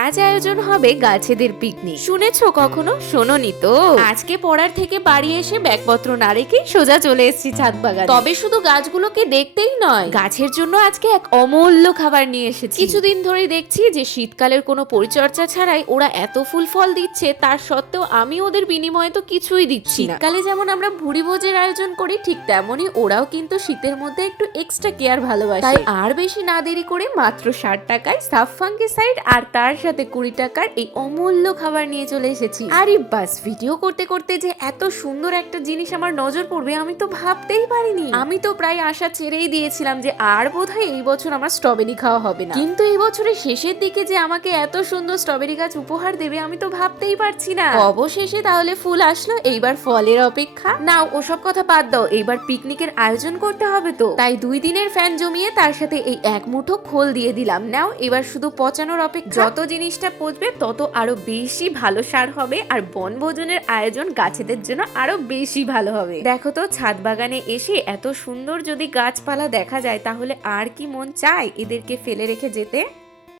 আজ আয়োজন হবে গাছেদের পিকনিক। শুনেছো কখনো? শোনোনি তো? আজকে পড়ার থেকে বাড়ি এসে ব্যাগপত্র না রেখে সোজা চলে এসেছি ছাদ বাগানে। তবে শুধু গাছগুলোকে দেখতেই নয়, গাছের জন্য আজকে এক অমূল্য খাবার নিয়ে এসেছি। কিছুদিন ধরে দেখছি যে শীতকালের কোনো পরিচর্যা ছাড়াই ওরা এত ফুল ফল দিচ্ছে, তার সত্ত্বেও আমি ওদের বিনিময়ে তো কিছুই দিচ্ছি না। শীতকালে যেমন আমরা ভুরি ভোজের আয়োজন করি, ঠিক তেমনই ওরাও কিন্তু শীতের মধ্যে একটু এক্সট্রা কেয়ার ভালোবাসে। তাই আর বেশি না দেরি করে মাত্র 60 টাকায় সাফ ফাঙ্গিসাইড আর তার সাথে 20 টাকার এই অমূল্য খাবার নিয়ে চলে এসেছি। আরে বাস, ভিডিও করতে করতে যে এত সুন্দর একটা জিনিস আমার নজর পড়বে আমি তো ভাবতেই পারিনি। আমি তো প্রায় আশা ছেড়েই দিয়েছিলাম যে আর বোধহয় এই বছর আমার স্ট্রবেরি খাওয়া হবে না, কিন্তু এই বছরের শেষের দিকে যে আমাকে এত সুন্দর স্ট্রবেরি গাছ উপহার দেবে আমি তো ভাবতেই পারছি না। অবশেষে তাহলে ফুল আসলো, এইবার ফলের অপেক্ষা। নাও ওসব কথা বাদ দাও, এইবার পিকনিকের আয়োজন করতে হবে তো। তাই 2 দিনের ফ্যান জমিয়ে তার সাথে এই এক মুঠো খোল দিয়ে দিলাম। নাও এবার শুধু পচানোর অপেক্ষা। যত জিনিসটা পচবে তত আরো বেশি ভালো সার হবে, আর বনভোজনের আয়োজন গাছেদের জন্য আরো বেশি ভালো হবে। দেখো তো, ছাদ বাগানে এসে এত সুন্দর যদি গাছপালা দেখা যায় তাহলে আর কি মন চায় এদেরকে ফেলে রেখে যেতে।